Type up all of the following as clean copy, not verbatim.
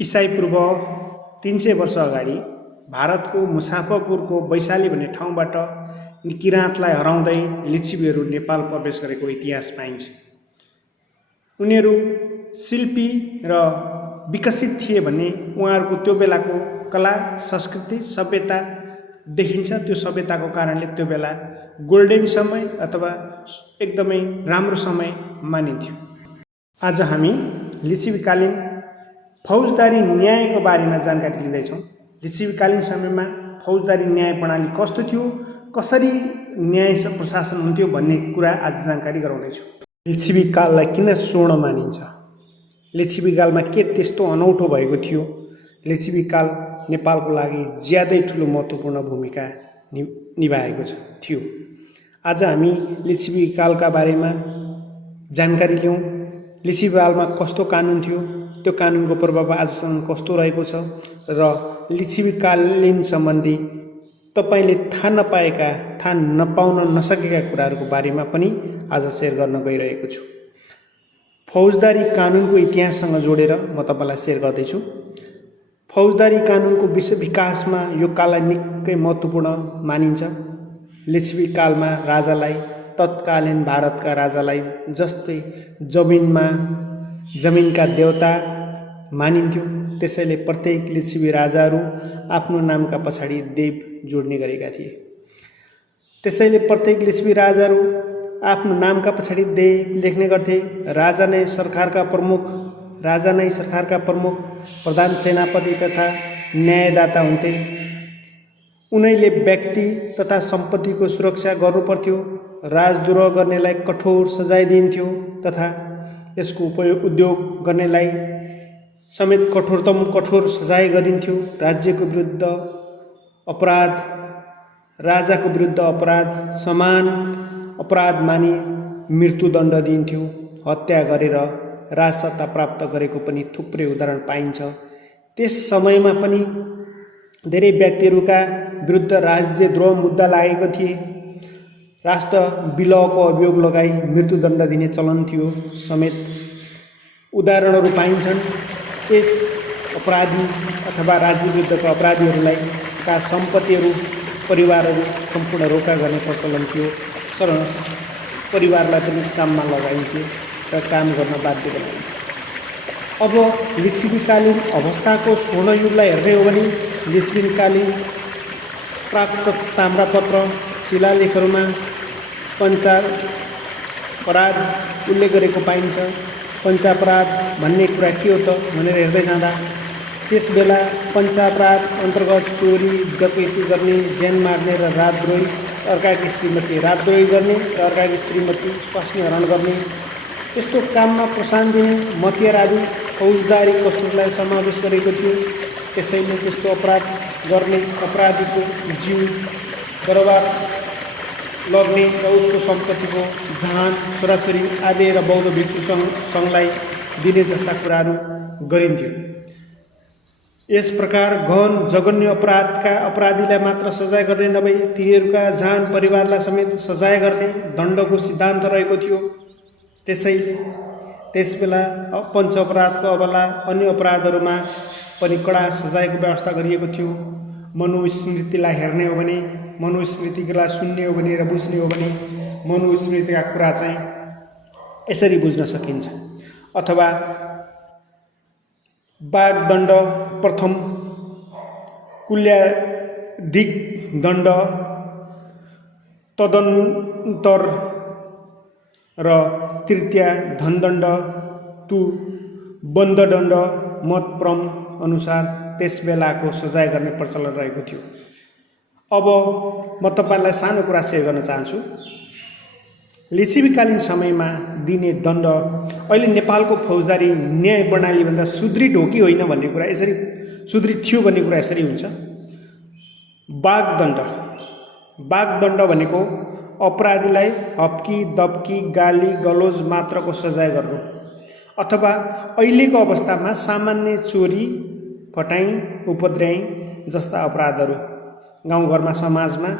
ईसाई पूर्व 300 वर्ष अगाडि भारतको मुसाफरपुरको वैशाली भन्ने ठाउँबाट किराँतलाई हराउँदै लिच्छवीहरू नेपाल प्रवेश गरेको इतिहास पाइन्छ। उनीहरू शिल्पी र विकसित थिए भन्ने उहाँहरूको त्यो बेलाको कला संस्कृति सभ्यता देखिन्छ। त्यो सभ्यताको कारणले त्यो बेला गोल्डन समय अथवा एकदमै राम्रो समय मानिन्थ्यो। आज हामी लिच्छवीकालीन फौजदारी न्यायको बारेमा जानकारी लिँदैछौँ। लिच्छवीकालीन समयमा फौजदारी न्याय प्रणाली कस्तो थियो, कसरी न्याय प्रशासन हुन्थ्यो भन्ने कुरा आज जानकारी गराउँदैछु। लिच्छवीकाललाई किन स्वर्ण मानिन्छ, लिच्छवीकालमा के त्यस्तो अनौठो भएको थियो, लिच्छवीकाल नेपालको लागि ज्यादै ठुलो महत्त्वपूर्ण भूमिका निभाएको थियो। आज हामी लिच्छवीकालका बारेमा जानकारी लियौँ। लिच्छवीकालमा कस्तो कानुन थियो, त्यो कानुनको प्रभाव आजसम्म कस्तो रहेको छ र लिच्छवीकालीन सम्बन्धी तपाईले थाहा नपाएका, थाहा नपाउन नसकेका कुराहरूको बारेमा पनि आज सेयर गर्न गइरहेको छु। फौजदारी कानुनको इतिहाससँग जोडेर म तपाईलाई सेयर गर्दैछु। फौजदारी कानुनको विकासमा यो काललाई निकै महत्त्वपूर्ण मानिन्छ। लिच्छवीकालमा राजालाई, तत्कालीन भारतका राजालाई जस्तै जमिनका देवता मानिन्थ्यो। त्यसैले प्रत्येक लिच्छवी राजाहरू आफ्नो नामका पछाडि देव जोड्ने गरेका थिए। त्यसैले प्रत्येक लिच्छवी राजाहरू आफ्नो नामका पछाडि देव लेख्ने गर्थे। राजा नै सरकारका प्रमुख, प्रधान सेनापति तथा न्यायदाता हुन्थे। उनैले व्यक्ति तथा सम्पत्तिको सुरक्षा गर्नुपर्थ्यो। राजद्रोह गर्नेलाई कठोर सजाय दिइन्थ्यो तथा यसको उद्योग गर्नेलाई समेत कठोरतम कठोर सजाय गरिन्थ्यो। राजाको विरुद्ध अपराध समान अपराध मानि मृत्युदण्ड दिइन्थ्यो। हत्या गरेर राजसत्ता प्राप्त गरेको पनि थुप्रै उदाहरण पाइन्छ। त्यस समयमा पनि धेरै व्यक्तिहरूका विरुद्ध राज्यद्रोह मुद्दा लागेको थिए। राष्ट्र विलयको अभियोग लगाई मृत्युदण्ड दिने चलन थियो समेत उदाहरणहरू पाइन्छन्। यस अपराधी अथवा राज्य विरुद्धका अपराधीहरूलाई का सम्पत्तिहरू, परिवारहरू सम्पूर्ण रोका गर्ने प्रचलन थियो। परिवारलाई पनि काममा लगाइन्थ्यो र काम गर्न बाध्य बनाइन्थ्यो। अब लिच्छवीकालीन अवस्थाको स्वर्णयुगलाई हेर्ने हो भने लिच्छवीकालीन प्राप्त ताम्रपत्र शिलालेखहरूमा पञ्चापराध उल्लेख गरेको पाइन्छ। पञ्चापराध भन्ने कुरा के हो त भनेर हेर्दै जाँदा त्यस बेला पञ्चापराध अन्तर्गत चोरी, डकैती गर्ने, ज्यान मार्ने र राजद्रोही गर्ने र अर्काकी श्रीमती स्वास्नी हरण गर्ने, त्यस्तो काममा प्रोत्साहन दिने, मतियार आदि फौजदारी कसुरलाई समावेश गरेको थियो। त्यसैले त्यस्तो अपराध गर्ने अपराधीको जीव बराबर लग्ने र उसको सम्पत्तिको जहान, छोराछोरी आदि र बौद्ध भिक्षु सङ्घलाई दिने जस्ता कुराहरू गरिन्थ्यो। यस प्रकार गहन जघन्य अपराधका अपराधीलाई मात्र सजाय गर्ने नभई तिनीहरूका जान परिवारलाई समेत सजाय गर्ने दण्डको सिद्धान्त रहेको थियो। त्यसैले त्यसबेला पञ्च अपराधको अबला अन्य अपराधहरूमा पनि कडा सजायको व्यवस्था गरिएको थियो। मनुस्मृतिलाई हेर्ने हो भने, मनुस्मृतिलाई सुन्ने हो भने र बुझ्ने हो भने मनुस्मृतिका कुरा चाहिँ यसरी बुझ्न सकिन्छ। अथवा वाग्दण्ड प्रथम, कुल्याधिक दण्ड, तदन्तर र तृतीय धनदण्ड, बन्धदण्ड मतप्रम अनुसार त्यस बेलाको सजाय गर्ने प्रचलन रहेको थियो। अब म तपाईलाई सानो कुरा सेयर गर्न चाहन्छु। लिच्छवीकालीन समयमा दिने दण्ड अहिले नेपालको फौजदारी न्याय प्रणालीभन्दा सुदृढ हो कि होइन भन्ने कुरा यसरी, सुदृढ थियो भन्ने कुरा यसरी हुन्छ। वाग्दण्ड भनेको अपराधीलाई हप्की दप्की गाली गलोज मात्रको सजाय गर्नु, अथवा अहिलेको अवस्थामा सामान्य चोरी, फटाइ, उपद्रव जस्ता अपराधहरू गाउँघरमा, समाजमा,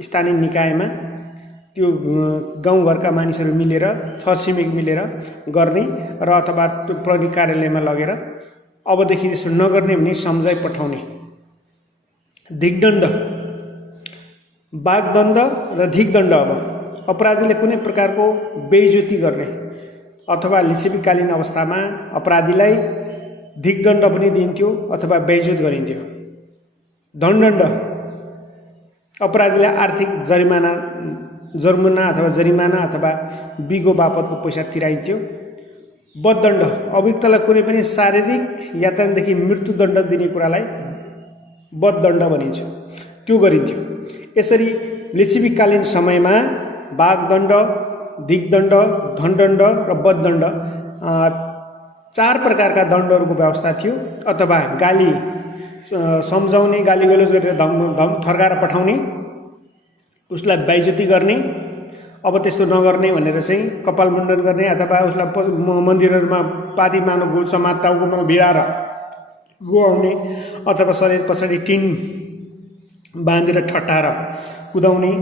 स्थानीय निकायमा त्यो गाउँघरका मानिसहरू मिलेर, छरछिमेक मिलेर गर्ने र अथवा प्रहरी कार्यालयमा लगेर अबदेखि यसो नगर्ने भनी सम्झाइ पठाउने। दिग्दण्ड, वाग्दण्ड र धिग्दण्ड। अब अपराधीले कुनै प्रकारको बेइज्जती गर्ने अथवा लिच्छवीकालीन अवस्थामा अपराधीलाई दिग्दण्ड पनि दिन्थ्यो अथवा बेइज्जत गरिन्थ्यो। धनदण्ड, अपराधीलाई आर्थिक जरिमाना अथवा जरिमाना अथवा बिगो बापतको पैसा तिराइन्थ्यो। बददण्ड, अभियुक्तलाई कुनै पनि शारीरिक यातनादेखि मृत्युदण्ड दिने कुरालाई बददण्ड भनिन्छ, त्यो गरिन्थ्यो। यसरी लिच्छवीकालीन समयमा वाग्दण्ड, दिग्दण्ड, धनदण्ड र बददण्ड 4 प्रकारका दण्डहरूको व्यवस्था थियो। अथवा गाली सम्झाउने, गाली गलोज गरेर थर्काएर पठाउने, उसलाई बेइज्जती गर्ने, अब त्यस्तो नगर्ने भनेर चाहिँ कपाल मुण्डन गर्ने अथवा उसलाई मन्दिरहरूमा पादी मानव समाज टाउकोमा भिराएर गुहाउने अथवा शरीर पछाडि टिन बाँधेर ठट्टाएर कुदाउने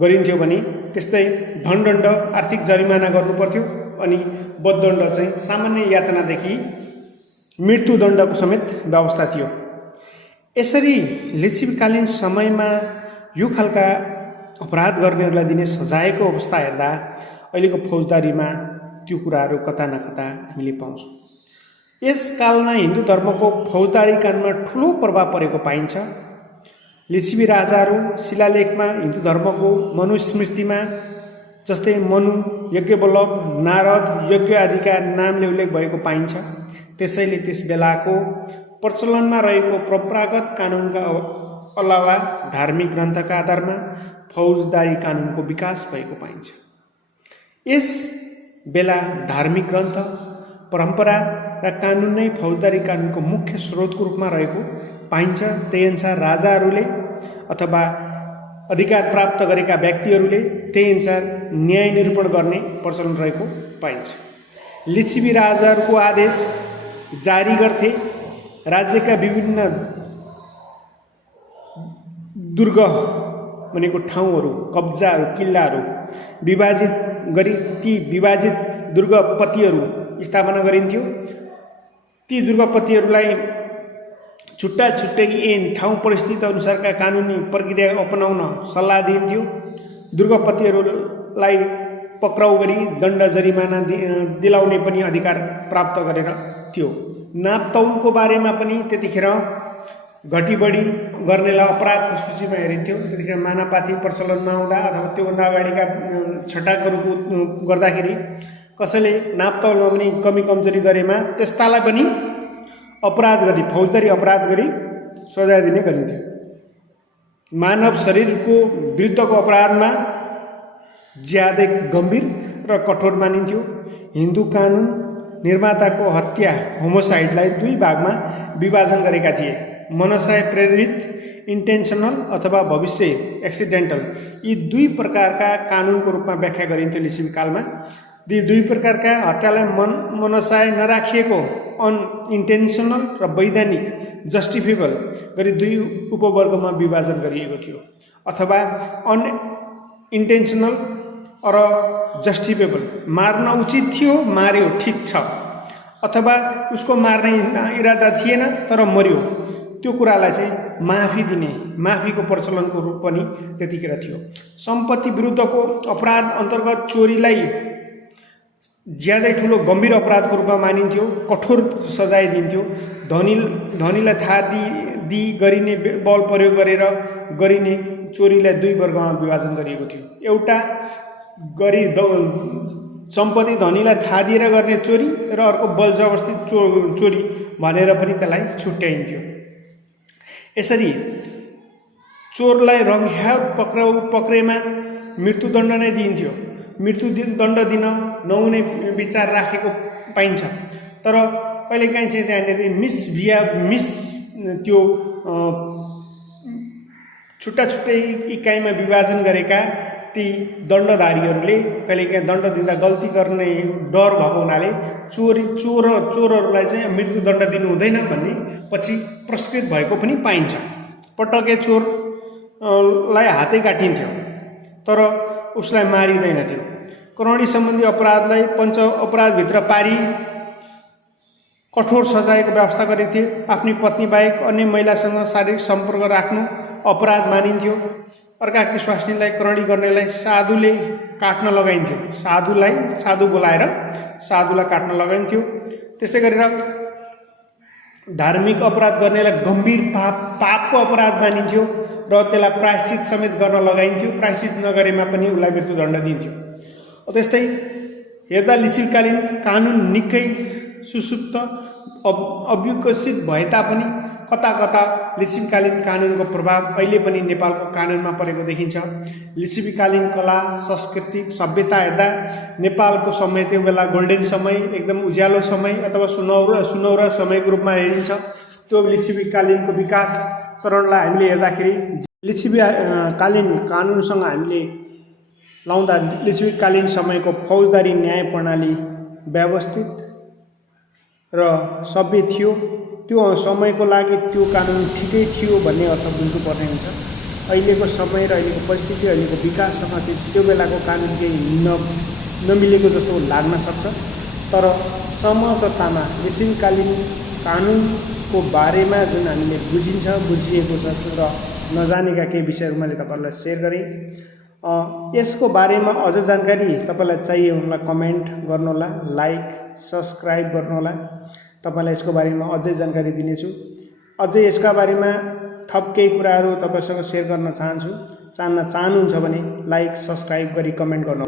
गरिन्थ्यो भने त्यस्तै धनदण्ड आर्थिक जरिमाना गर्नुपर्थ्यो। अनि बददण्ड चाहिँ सामान्य यातनादेखि मृत्युदण्डको समेत व्यवस्था थियो। यसरी लिच्छवीकालीन समयमा यो खालका अपराध गर्नेहरूलाई दिने सजायको अवस्था हेर्दा अहिलेको फौजदारीमा त्यो कुराहरू कता न कता हामीले पाउँछौँ। यस कालमा हिन्दू धर्मको फौजदारी कानुनमा ठुलो प्रभाव परेको पाइन्छ। लिच्छवी राजाहरू शिलालेखमा हिन्दू धर्मको मनुस्मृतिमा जस्तै मनु, यज्ञवल्लभ, नारद, यज्ञ आदिका नामले उल्लेख भएको पाइन्छ। त्यसैले त्यस बेलाको प्रचलनमा रहेको परम्परागत कानुनका अलावा धार्मिक ग्रन्थका आधारमा फौजदारी कानुनको विकास भएको पाइन्छ। यस बेला धार्मिक ग्रन्थ, परम्परा र कानुन नै फौजदारी कानुनको मुख्य स्रोतको रूपमा रहेको पाइन्छ। त्यही अनुसार राजाहरूले अथवा अधिकार प्राप्त गरेका व्यक्तिहरूले त्यही अनुसार न्याय निरूपण गर्ने प्रचलन रहेको पाइन्छ। लिच्छवी राजाहरूको आदेश जारी गर्थे। राज्यका विभिन्न दुर्ग भनेको ठाउँहरू, कब्जाहरू, किल्लाहरू विभाजित गरी ती विभाजित दुर्गपतिहरू स्थापना गरिन्थ्यो। ती दुर्गपतिहरूलाई छुट्टा छुट्टै ठाउँ परिस्थिति अनुसारका कानुनी प्रक्रिया अपनाउन सल्लाह दिइन्थ्यो। दुर्गपतिहरूलाई पक्राउ गरी दण्ड जरिमाना दिलाउने पनि अधिकार प्राप्त गरेर थियो। नापतौलको बारेमा पनि त्यतिखेर घटीबढी गर्नेलाई अपराधको सूचीमा हेरिन्थ्यो। त्यतिखेर मानापाती प्रचलनमा आउँदा अथवा त्योभन्दा अगाडिका छटाकहरू गर्दाखेरि कसैले नापतौलमा पनि कमी कमजोरी गरेमा त्यस्तालाई पनि अपराध गरी फौजदारी अपराध गरी सजाय दिने गरिन्थ्यो। मानव शरीरको विरुद्धको अपराधमा ज्यादै गम्भीर र कठोर मानिन्थ्यो। हिन्दू कानुन निर्माताको हत्या होमोसाइडलाई 2 भागमा विभाजन गरेका थिए। मनसाय प्रेरित इन्टेन्सनल अथवा भविष्य एक्सिडेन्टल, यी 2 प्रकारका कानुनको रूपमा व्याख्या गरिन्थ्यो लिच्छवी कालमा। यी 2 प्रकारका हत्यालाई मनसाय नराखिएको अनइन्टेन्सनल र वैधानिक जस्टिफेबल गरी 2 उपवर्गमा विभाजन गरिएको थियो। अथवा अनइन्टेन्सनल र जस्टिफेबल, मार्न उचित थियो, मार्यो, ठिक छ, अथवा उसको मार्ने इरादा थिएन तर मर्यो, त्यो कुरालाई चाहिँ माफी दिने, माफीको प्रचलनको रूप पनि त्यतिखेर थियो। सम्पत्ति विरुद्धको अपराध अन्तर्गत चोरीलाई ज्यादै ठुलो गम्भीर अपराधको रूपमा मानिन्थ्यो, कठोर सजाय दिन्थ्यो। धनीलाई थाहा दिई गरिने बल प्रयोग गरेर गरिने चोरीलाई 2 वर्गमा विभाजन गरिएको थियो। एउटा सम्पत्ति धनीलाई थाहा दिएर गर्ने चोरी र अर्को बल जबरजस्ती चोरी भनेर पनि त्यसलाई छुट्याइन्थ्यो। यसरी चोरलाई रङ्ग्याउट पक्रेमा मृत्युदण्ड नै दिइन्थ्यो। मृत्युदण्ड दिन नहुने विचार राखेको पाइन्छ। तर कहिलेकाहीँ चाहिँ त्यहाँनिर त्यो छुट्टा छुट्टै इकाइमा विभाजन गरेका ती दण्डधारीहरूले कहिलेकाहीँ दण्ड दिँदा गल्ती गर्ने डर भएको हुनाले चोरहरूलाई चाहिँ मृत्युदण्ड दिनु हुँदैन भन्ने पछि प्रस्कृत भएको पनि पाइन्छ। पटके चोरलाई हातै काटिन्थ्यो तर उसलाई मारिँदैन थियो। करौडी सम्बन्धी अपराधलाई 5 अपराधभित्र पारी कठोर सजायको व्यवस्था गरेको थियो। आफ्नी पत्नी बाहेक अन्य महिलासँग शारीरिक सम्पर्क राख्नु अपराध मानिन्थ्यो। अर्काकी स्वास्नीलाई करणी गर्नेलाई साधुले काट्न लगाइन्थ्यो। साधु बोलाएर साधुलाई काट्न लगाइन्थ्यो। त्यस्तै गरेर धार्मिक अपराध गर्नेलाई गम्भीर पापको अपराध मानिन्थ्यो र त्यसलाई प्रायश्चित समेत गर्न लगाइन्थ्यो। प्रायश्चित नगरेमा पनि उसलाई मृत्युदण्ड दिन्थ्यो। त्यस्तै हेर्दा लिच्छवीकालीन कानुन निकै सुसुप्त अविकसित भए तापनि कता कता लिच्छवीकालीन कानुनको प्रभाव अहिले पनि नेपालको कानुनमा परेको देखिन्छ। लिच्छवीकालीन कला संस्कृति सभ्यता हेर्दा नेपालको समय त्यो बेला गोल्डन समय, एकदम उज्यालो समय अथवा सुनौरा समयको रूपमा हेरिन्छ। त्यो लिच्छवीकालीनको विकास चरणलाई हामीले हेर्दाखेरि लिच्छवीकालीन कानुनसँग हामीले लाउँदा लिच्छवीकालीन समयको फौजदारी न्याय प्रणाली व्यवस्थित र सभ्य थियो। त्यो समयको लागि त्यो कानुन ठिकै थियो भन्ने अर्थ बुझ्नुपर्ने हुन्छ। अहिलेको समय र अहिलेको परिस्थिति, अहिलेको विकाससँग त्यो बेलाको कानुन केही नमिलेको जस्तो लाग्न सक्छ। तर समग्रतामा लिच्छवीकालीन कानुनको बारेमा जुन हामीले बुझिएको छ र नजानेका केही विषयहरू मैले तपाईँहरूलाई सेयर गरेँ। यसको बारेमा अझ जानकारी तपाईँलाई चाहिए होला कमेन्ट गर्नुहोला, लाइक सब्सक्राइब गर्नुहोला। तपाईँलाई यसको बारेमा अझै जानकारी दिनेछु। अझै यसका बारेमा थप केही कुराहरू तपाईँसँग सेयर गर्न चाहनुहुन्छ भने लाइक सब्सक्राइब गरी कमेन्ट गर्नुहोला।